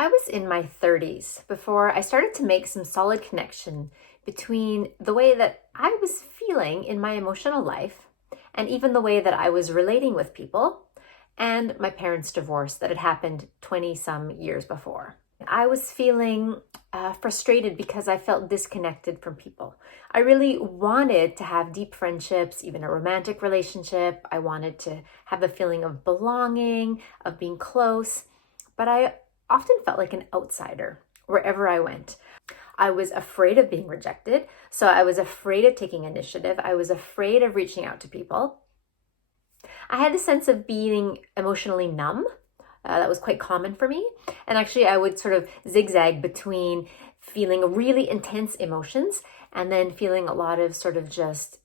I was in my 30s before I started to make some solid connection between the way that I was feeling in my emotional life and even the way that I was relating with people and my parents' divorce that had happened 20 some years before. I was feeling frustrated because I felt disconnected from people. I really wanted to have deep friendships, even a romantic relationship. I wanted to have a feeling of belonging, of being close, but I often felt like an outsider wherever I went. I was afraid of being rejected, so I was afraid of taking initiative. I was afraid of reaching out to people. I had a sense of being emotionally numb. That was quite common for me. And actually, I would sort of zigzag between feeling really intense emotions and then feeling a lot of sort of just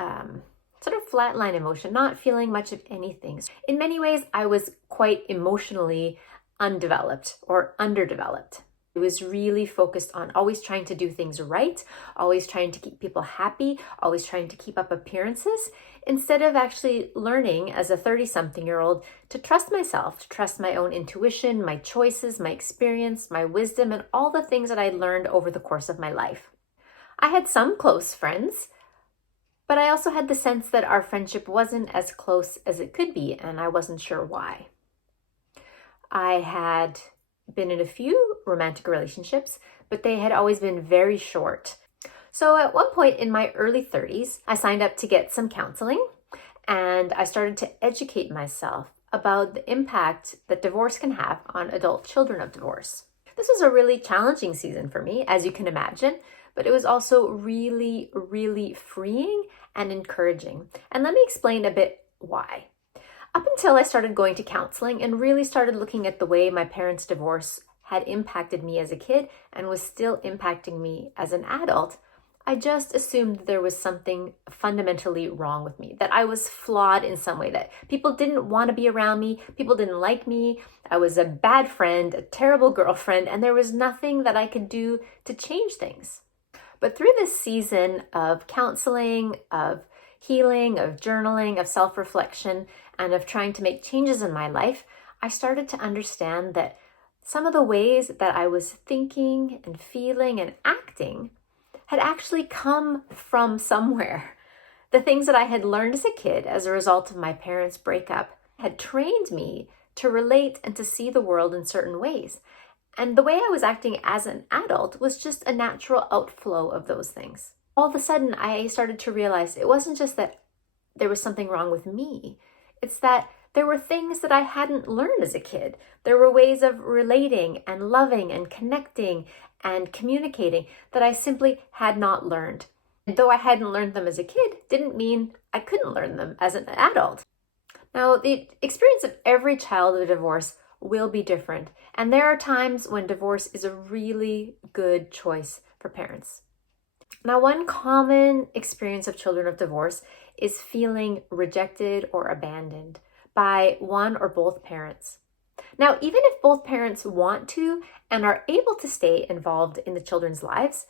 sort of flatline emotion, not feeling much of anything. In many ways, I was quite emotionally undeveloped or underdeveloped. I was really focused on always trying to do things right, always trying to keep people happy, always trying to keep up appearances, instead of actually learning as a 30-something-year-old to trust myself, to trust my own intuition, my choices, my experience, my wisdom, and all the things that I learned over the course of my life. I had some close friends, but I also had the sense that our friendship wasn't as close as it could be, and I wasn't sure why. I had been in a few romantic relationships, but they had always been very short. So at one point in my early 30s, I signed up to get some counseling, and I started to educate myself about the impact that divorce can have on adult children of divorce. This was a really challenging season for me, as you can imagine, but it was also really, really freeing and encouraging. And let me explain a bit why. Up until I started going to counseling and really started looking at the way my parents' divorce had impacted me as a kid and was still impacting me as an adult, I just assumed there was something fundamentally wrong with me, that I was flawed in some way, that people didn't want to be around me, people didn't like me, I was a bad friend, a terrible girlfriend, and there was nothing that I could do to change things. But through this season of counseling, of healing, of journaling, of self-reflection, and of trying to make changes in my life, I started to understand that some of the ways that I was thinking and feeling and acting had actually come from somewhere. The things that I had learned as a kid as a result of my parents' breakup had trained me to relate and to see the world in certain ways. And the way I was acting as an adult was just a natural outflow of those things. All of a sudden, I started to realize it wasn't just that there was something wrong with me. It's that there were things that I hadn't learned as a kid. There were ways of relating and loving and connecting and communicating that I simply had not learned. And though I hadn't learned them as a kid, didn't mean I couldn't learn them as an adult. Now, the experience of every child of divorce will be different. And there are times when divorce is a really good choice for parents. Now, one common experience of children of divorce is feeling rejected or abandoned by one or both parents. Now, even if both parents want to and are able to stay involved in the children's lives,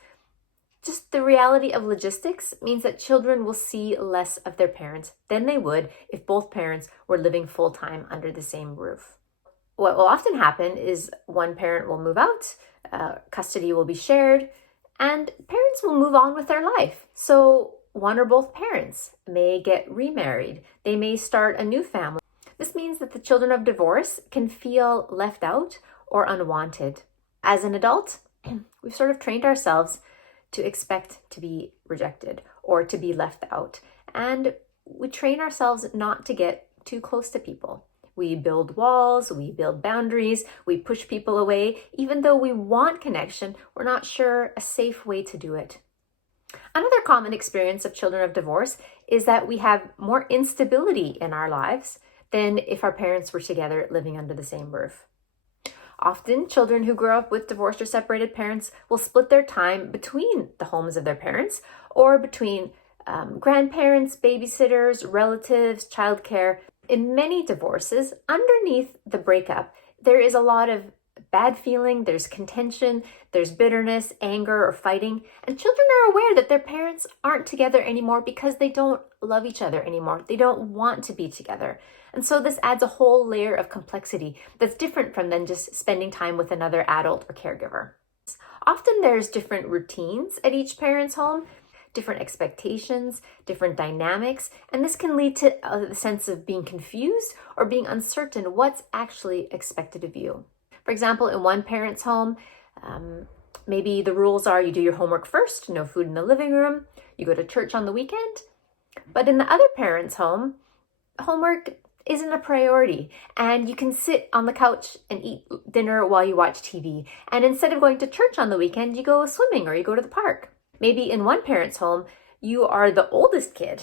just the reality of logistics means that children will see less of their parents than they would if both parents were living full-time under the same roof. What will often happen is one parent will move out, custody will be shared, and parents will move on with their life. So one or both parents may get remarried. They may start a new family. This means that the children of divorce can feel left out or unwanted. As an adult, we've sort of trained ourselves to expect to be rejected or to be left out. And we train ourselves not to get too close to people. We build walls, we build boundaries, we push people away. Even though we want connection, we're not sure a safe way to do it. Another common experience of children of divorce is that we have more instability in our lives than if our parents were together living under the same roof. Often, children who grow up with divorced or separated parents will split their time between the homes of their parents or between grandparents, babysitters, relatives, childcare. In many divorces, underneath the breakup, there is a lot of bad feeling, there's contention, there's bitterness, anger, or fighting. And children are aware that their parents aren't together anymore because they don't love each other anymore. They don't want to be together. And so this adds a whole layer of complexity that's different from then just spending time with another adult or caregiver. Often there's different routines at each parent's home, different expectations, different dynamics, and this can lead to a sense of being confused or being uncertain what's actually expected of you. For example, in one parent's home, maybe the rules are you do your homework first, no food in the living room, you go to church on the weekend. But in the other parent's home, homework isn't a priority, and you can sit on the couch and eat dinner while you watch TV. And instead of going to church on the weekend, you go swimming or you go to the park. Maybe in one parent's home, you are the oldest kid,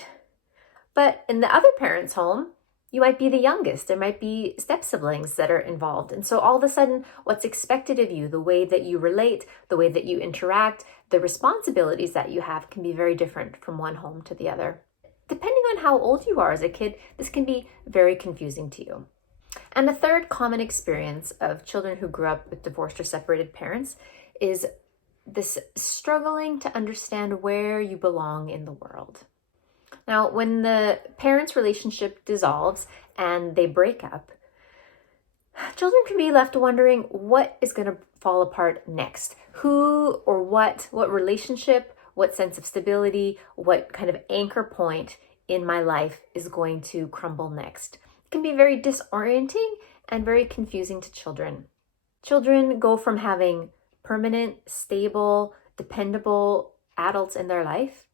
but in the other parent's home, you might be the youngest. There might be step siblings that are involved. And so all of a sudden, what's expected of you, the way that you relate, the way that you interact, the responsibilities that you have can be very different from one home to the other. Depending on how old you are as a kid, this can be very confusing to you. And the third common experience of children who grew up with divorced or separated parents is this struggling to understand where you belong in the world. Now, when the parents' relationship dissolves and they break up, children can be left wondering what is going to fall apart next. Who or what relationship, what sense of stability, what kind of anchor point in my life is going to crumble next. It can be very disorienting and very confusing to children. Children go from having permanent, stable, dependable adults in their life,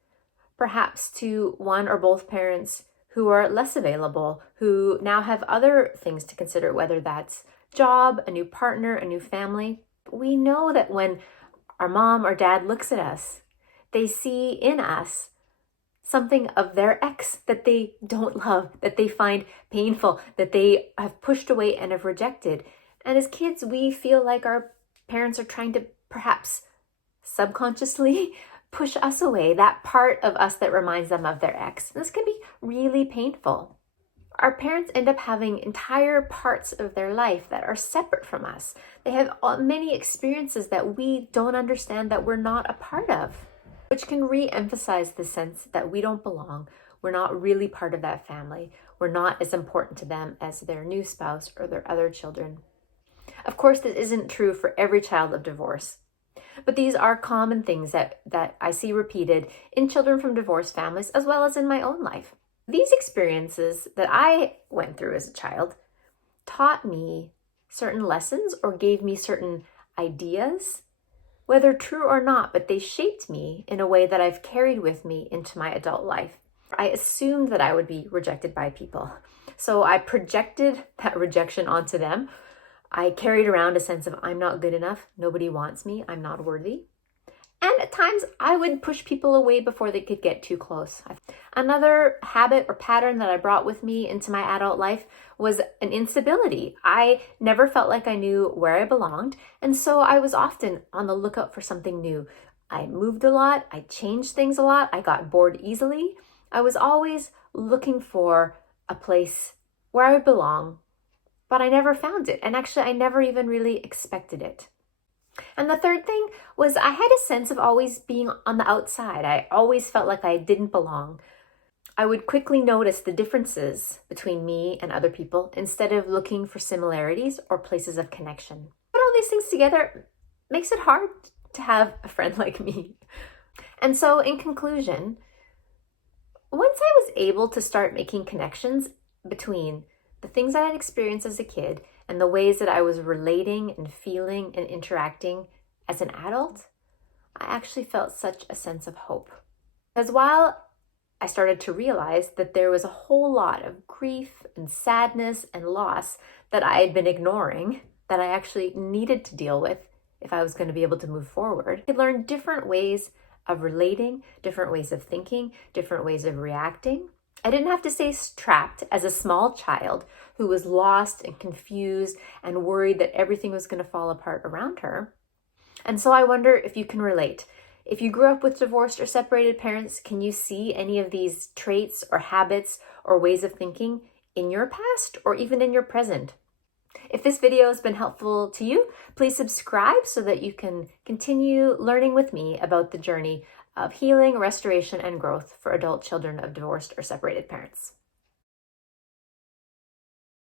perhaps to one or both parents who are less available, who now have other things to consider, whether that's job, a new partner, a new family. We know that when our mom or dad looks at us, they see in us something of their ex that they don't love, that they find painful, that they have pushed away and have rejected. And as kids, we feel like our parents are trying to perhaps subconsciously push us away, that part of us that reminds them of their ex. This can be really painful. Our parents end up having entire parts of their life that are separate from us. They have many experiences that we don't understand, that we're not a part of, which can re-emphasize the sense that we don't belong. We're not really part of that family. We're not as important to them as their new spouse or their other children. Of course, this isn't true for every child of divorce, but these are common things that I see repeated in children from divorced families as well as in my own life. These experiences that I went through as a child taught me certain lessons or gave me certain ideas, whether true or not, but they shaped me in a way that I've carried with me into my adult life. I assumed that I would be rejected by people, so I projected that rejection onto them. I carried around a sense of I'm not good enough, nobody wants me, I'm not worthy. And at times I would push people away before they could get too close. Another habit or pattern that I brought with me into my adult life was an instability. I never felt like I knew where I belonged, and so I was often on the lookout for something new. I moved a lot, I changed things a lot, I got bored easily. I was always looking for a place where I would belong, but I never found it. And actually, I never even really expected it. And the third thing was I had a sense of always being on the outside. I always felt like I didn't belong. I would quickly notice the differences between me and other people instead of looking for similarities or places of connection. Put all these things together makes it hard to have a friend like me. And so in conclusion, once I was able to start making connections between the things that I'd experienced as a kid and the ways that I was relating and feeling and interacting as an adult, I actually felt such a sense of hope. Because while I started to realize that there was a whole lot of grief and sadness and loss that I had been ignoring, that I actually needed to deal with if I was going to be able to move forward, I learned different ways of relating, different ways of thinking, different ways of reacting. I didn't have to stay trapped as a small child who was lost and confused and worried that everything was going to fall apart around her. And so I wonder if you can relate. If you grew up with divorced or separated parents, can you see any of these traits or habits or ways of thinking in your past or even in your present? If this video has been helpful to you, please subscribe so that you can continue learning with me about the journey of healing, restoration, and growth for adult children of divorced or separated parents.